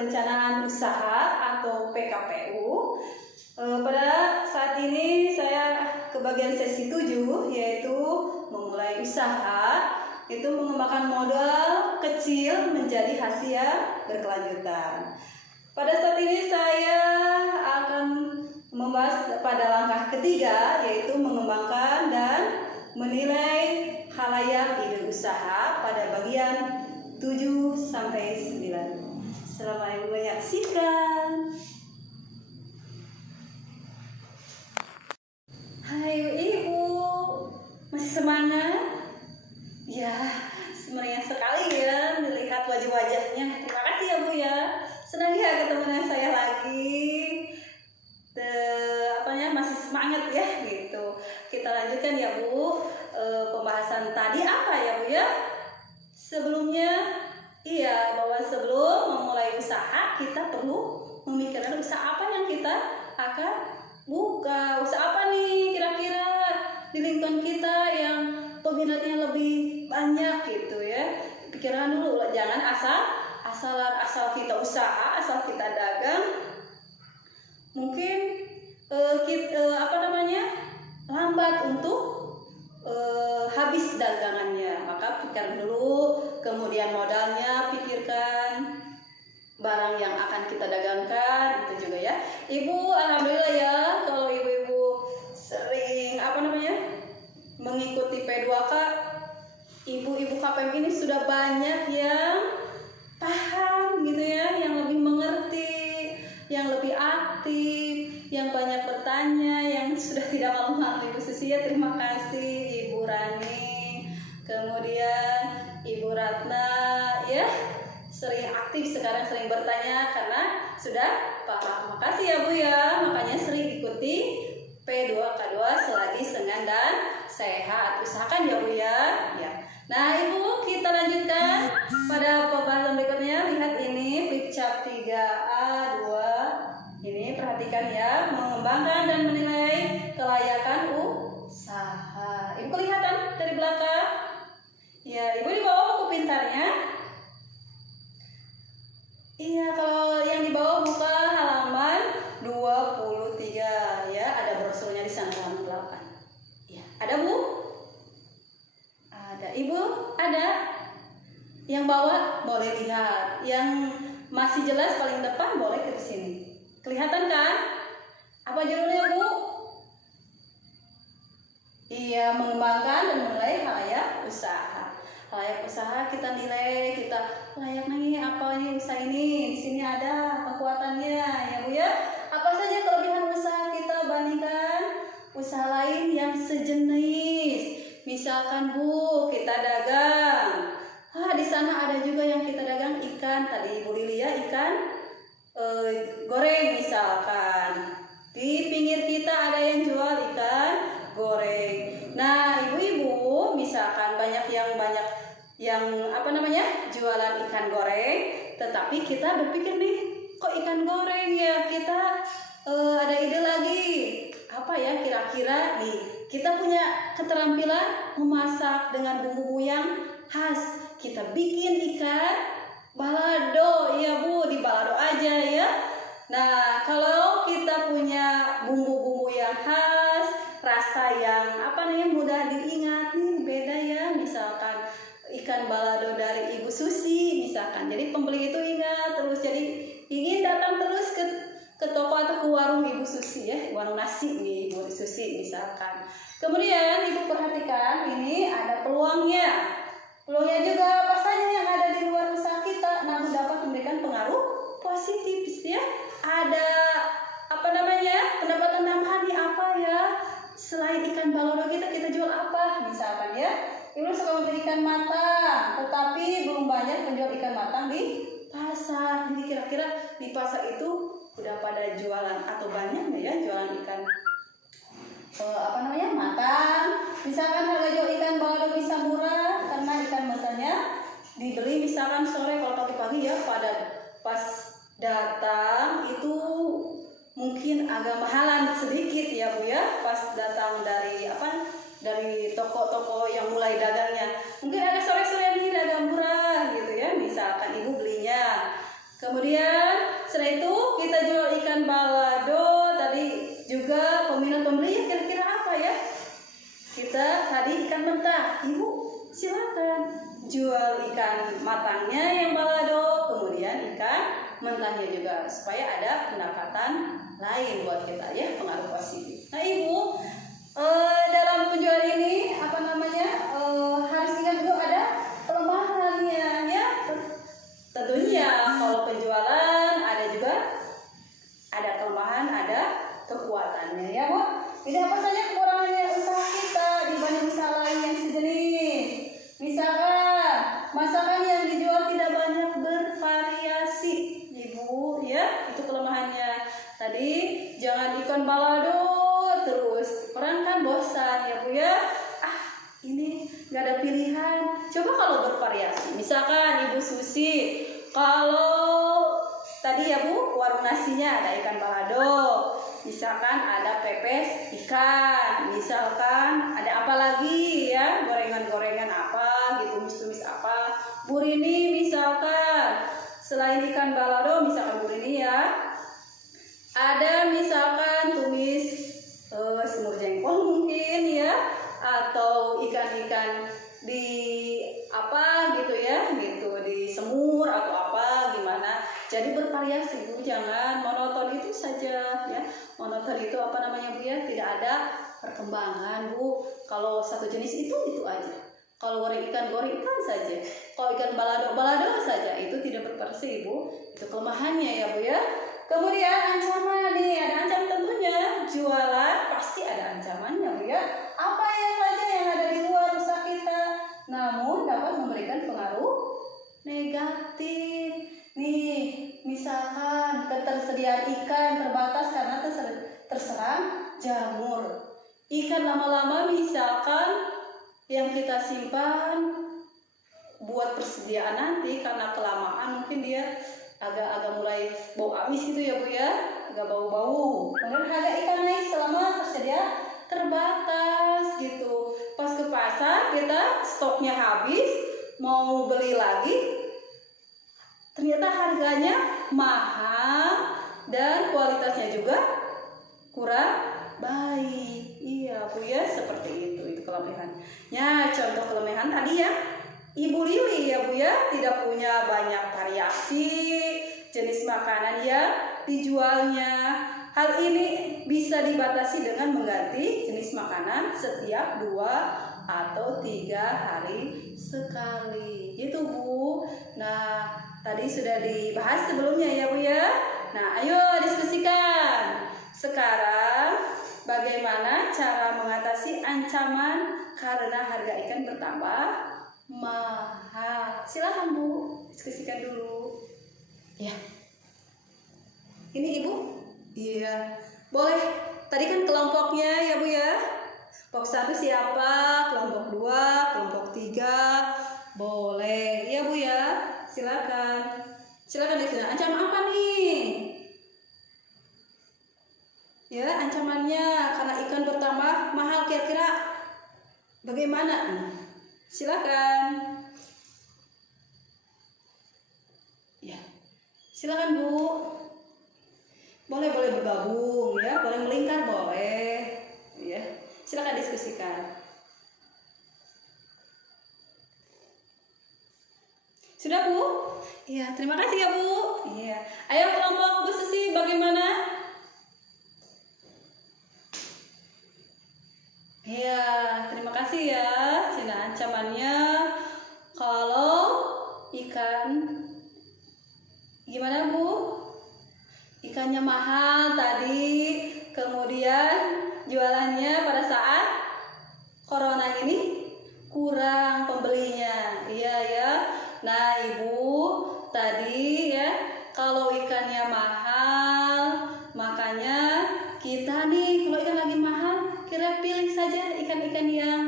Perencanaan Usaha atau PKPU. Pada saat ini saya ke bagian sesi 7, yaitu memulai usaha, itu mengembangkan modal kecil menjadi hasil yang berkelanjutan. Pada saat ini saya akan membahas pada langkah ketiga, yaitu mengembangkan dan menilai khalayak ide usaha pada bagian 7-9. Selamat menyaksikan. Hai Ibu, masih semangat? Ya, meriah sekali ya melihat wajah-wajahnya. Terima kasih ya Bu ya. Senang ya ketemu dengan saya lagi. Masih semangat ya gitu. Kita lanjutkan ya Bu. Pembahasan tadi apa ya Bu ya? Sebelumnya bahwa sebelum memulai usaha kita perlu memikirkan usaha apa yang kita akan buka. Usaha apa nih kira-kira di lingkungan kita yang peminatnya lebih banyak gitu ya. Pikiran dulu, jangan asal kita usaha, asal kita dagang. Mungkin lambat untuk habis dagangannya. Maka pikirkan dulu, kemudian modalnya pikirkan, barang yang akan kita dagangkan itu juga ya. Ibu alhamdulillah ya, kalau ibu-ibu sering mengikuti P2K, ibu-ibu KPM ini sudah banyak yang paham gitu ya, yang lebih mengerti, yang lebih aktif, yang banyak bertanya, yang sudah tidak malu-malu. Ibu Susi ya, terima kasih. Ibu Rani, kemudian Ibu Ratna ya, sering aktif sekarang, sering bertanya karena sudah paham. Makasih ya Bu ya, makanya sering ikuti P2K2 selagi senang dan sehat. Usahakan ya Bu ya. Nah Ibu, kita lanjutkan pada pembahasan berikutnya. Lihat ini flipchart 3A2. Ini perhatikan ya, mengembangkan dan menilai kelayakan usaha. Ibu kelihatan dari belakang? Ya, Ibu di bawah buku pintarnya. Iya, kalau yang di bawah buka halaman 23 ya, ada brosurnya di sana halaman 8. Ya, ada Bu? Ada. Ibu ada? Yang bawah boleh lihat. Yang masih jelas paling depan boleh ke sini. Kelihatan kan? Apa judulnya Bu? Iya, mengembangkan dan menilai khalayak usaha. Khalayak usaha kita nilai, kita layak nih apa nih usaha ini. Di sini ada kekuatannya ya Bu ya. Apa saja kelebihan usaha kita bandingkan usaha lain yang sejenis. Misalkan Bu, kita dagang. Di sana ada juga yang kita dagang ikan. Tadi Ibu Lilia ikan goreng misalkan. Di pinggir kita ada yang jual ikan goreng. Nah ibu-ibu misalkan banyak yang jualan ikan goreng, tetapi kita berpikir nih, kok ikan goreng ya, kita ada ide lagi apa ya kira-kira nih, kita punya keterampilan memasak dengan bumbu yang khas. Kita bikin ikan balado ya Bu, di balado aja ya. Nah kalau kita punya bumbu-bumbu yang khas, rasa yang mudah diingat nih, beda ya. Misalkan ikan balado dari Ibu Susi misalkan, jadi pembeli itu ingat terus, jadi ingin datang terus ke toko atau ke warung Ibu Susi ya, warung nasi nih Ibu Susi misalkan. Kemudian Ibu perhatikan ini ada peluangnya. Peluangnya juga apa saja yang ada di luar usaha kita, namun dapat memberikan pengaruh positif ya. Ada pendapatan tambahan nih apa ya, selain ikan balado kita jual apa misalkan ya. Ibu suka membeli ikan matang, tetapi belum banyak menjual ikan matang di pasar. Jadi kira-kira di pasar itu udah pada jualan atau banyak nggak ya jualan ikan matang. Misalkan harga jual ikan balado bisa murah karena ikan matangnya dibeli misalkan sore, kalau pagi-pagi ya pada pas datang itu mungkin agak mahalan sedikit ya Bu ya, pas datang dari toko-toko yang mulai dagangnya. Mungkin ada sore-sore nih dagang murah gitu ya, misalkan Ibu belinya. Kemudian setelah itu kita jual ikan balado. Tadi juga peminat pembeli kira-kira apa ya? Kita tadi ikan mentah. Ibu silakan jual ikan matangnya yang balado, kemudian ikan mentahnya juga, supaya ada pendapatan lain buat kita ya, pengaruh positif. Nah ibu, dalam penjualan ini harus ingat juga ada kelemahannya ya. Tentunya kalau penjualan ada juga ada kelemahan, ada kekuatannya ya Bu. Jadi apa saja kekurangannya usaha kita dibanding usaha lain yang sejenis? Misalkan masakan yang dijual tidak banyak bervariasi, Ibu ya, itu kelemahannya. Tadi jangan ikan balado terus, orang kan bosan ya Bu ya. Ini nggak ada pilihan. Coba kalau bervariasi, misalkan Ibu Susi, kalau tadi ya Bu warung nasinya ada ikan balado, misalkan ada pepes ikan, misalkan ada apa lagi ya, gorengan-gorengan apa gitu, tumis-tumis apa. Bu Rini misalkan selain ikan balado, misalkan Bu Rini ya, ada misalkan tumis semur jengkol mungkin ya, atau ikan-ikan di apa gitu ya, gitu di semur atau apa gimana. Jadi bervariasi Bu, jangan monoton itu saja ya. Monoton itu Bu ya, tidak ada perkembangan Bu. Kalau satu jenis itu aja. Kalau goreng ikan saja. Kalau ikan balado saja, itu tidak bervariasi Bu. Itu kelemahannya ya Bu ya. Kemudian ancaman nih, ada ancaman tentunya. Jualan pasti ada ancamannya Bu ya. Apa yang saja yang ada di luar usaha kita, namun dapat memberikan pengaruh negatif. Nih, misalkan ketersediaan ikan terbatas karena terserang jamur. Ikan lama-lama misalkan yang kita simpan buat persediaan nanti, karena kelamaan mungkin dia agak mulai bau amis gitu ya Bu ya, agak bau-bau. Kemudian harga ikan naik selama tersedia terbatas gitu. Pas ke pasar kita stoknya habis, mau beli lagi ternyata harganya mahal dan kualitasnya juga kurang baik. Iya Bu ya, seperti itu kelemahannya. Contoh kelemahan tadi ya, Ibu Lili ya Bu ya, tidak punya banyak variasi jenis makanan yang dijualnya. Hal ini bisa dibatasi dengan mengganti jenis makanan setiap 2 atau 3 hari sekali. Gitu Bu. Nah, tadi sudah dibahas sebelumnya ya Bu ya. Nah, ayo diskusikan. Sekarang bagaimana cara mengatasi ancaman karena harga ikan bertambah mahal? Silakan Bu, diskusikan dulu. Ya. Ini Ibu? Iya. Boleh. Tadi kan kelompoknya ya Bu ya. Kelompok 1 siapa? Kelompok 2, kelompok 3. Boleh. Ya Bu ya. Silakan. Silakan diskusikan. Ancaman apa nih? Ya, ancamannya karena ikan bertambah mahal, kira-kira bagaimana? Silakan. Ya. Silakan Bu. Boleh bergabung ya, boleh melingkar boleh. Ya. Silakan diskusikan. Sudah Bu? Iya, terima kasih ya Bu. Iya. Ayo kelompok Bu Susi bagaimana? Iya, terima kasih ya. Cina ancamannya kalau ikan gimana Bu? Ikannya mahal tadi, kemudian jualannya pada saat corona ini kurang pembelinya. Iya ya. Nah Ibu, tadi ya, kalau ikannya mahal, makanya kita nih kalau ikan lagi mahal, kira pilih saja ikan-ikan yang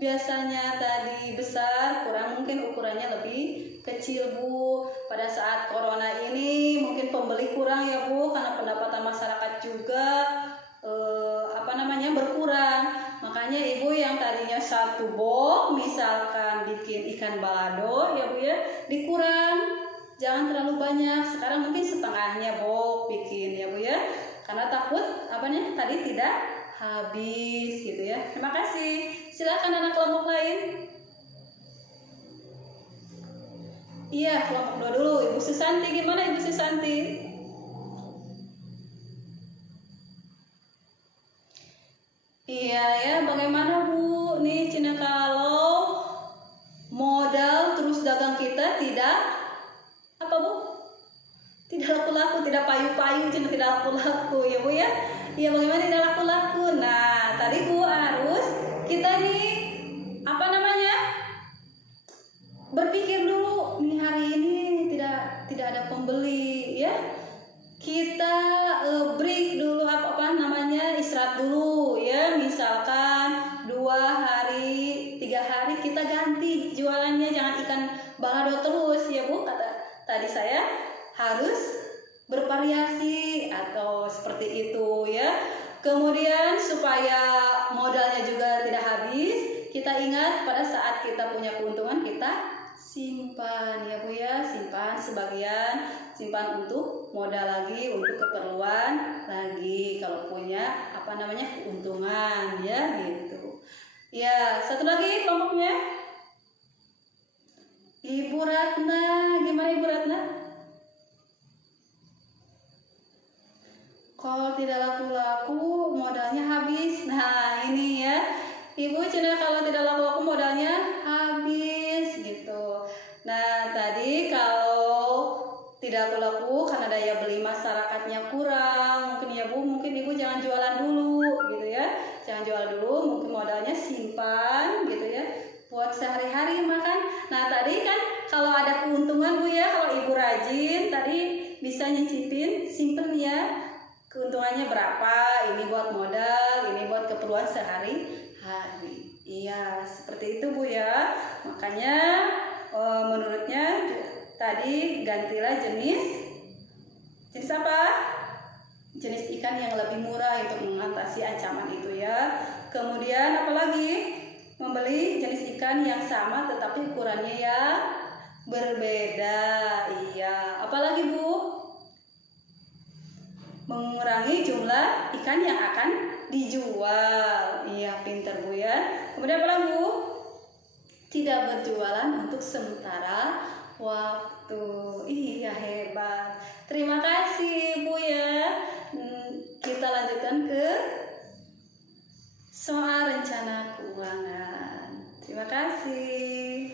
biasanya tadi besar, kurang mungkin ukurannya lebih kecil Bu. Pada saat corona ini mungkin pembeli kurang ya Bu, karena pendapatan masyarakat juga berkurang. Makanya Ibu yang tadinya 1 box misalkan bikin ikan balado ya Bu ya, dikurang jangan terlalu banyak. Sekarang mungkin setengahnya Bob bikin ya Bu ya, karena takut tadi tidak habis gitu ya. Terima kasih. Silakan anak kelompok lain. Iya, kelompok 2 dulu. Ibu Susanti, gimana Ibu Susanti? Iya ya, bagaimana Bu? Nih Cina, kalau modal terus dagang kita tidak apa Bu? Tidak laku-laku, tidak payu-payu, Cina, tidak laku-laku ya Bu ya. Iya, bagaimana tidak laku-laku? Nah, tadi Bu harus kita nih berpikir dulu, nih hari ini tidak ada pembeli ya. Kita break dulu istirahat dulu ya. Misalkan 2 hari, 3 hari kita ganti jualannya, jangan ikan balado terus ya Bu. Kata tadi saya harus bervariasi atau seperti itu ya. Kemudian supaya modalnya juga tidak habis, kita ingat pada saat kita punya keuntungan kita simpan ya Bu ya, simpan sebagian, simpan untuk modal lagi, untuk keperluan lagi kalau punya keuntungan ya gitu. Ya, satu lagi kelompoknya. Ibu Ratna, gimana Ibu Ratna? Kalau tidak laku-laku modalnya habis. Nah, ini ya. Ibu Cina, kalau tidak laku-laku modalnya habis gitu. Nah, tadi kalau tidak laku karena daya beli masyarakatnya kurang, mungkin ya Bu, mungkin Ibu jangan jualan dulu gitu ya. Jangan jual dulu, mungkin modalnya simpan gitu ya, buat sehari-hari makan. Nah, tadi kan kalau ada keuntungan Bu ya, kalau Ibu rajin tadi bisa nyicipin, simpen ya. Keuntungannya berapa, ini buat modal, ini buat keperluan sehari-hari. Iya, seperti itu Bu ya. Makanya menurutnya tadi gantilah jenis apa? Jenis ikan yang lebih murah untuk mengatasi ancaman itu ya. Kemudian apalagi? Membeli jenis ikan yang sama tetapi ukurannya yang berbeda. Iya, apalagi Bu? Mengurangi jumlah ikan yang akan dijual. Iya, pinter Bu ya. Kemudian apa lagi Bu? Tidak berjualan untuk sementara waktu. Iya, hebat. Terima kasih Bu ya. Kita lanjutkan ke soal rencana keuangan. Terima kasih.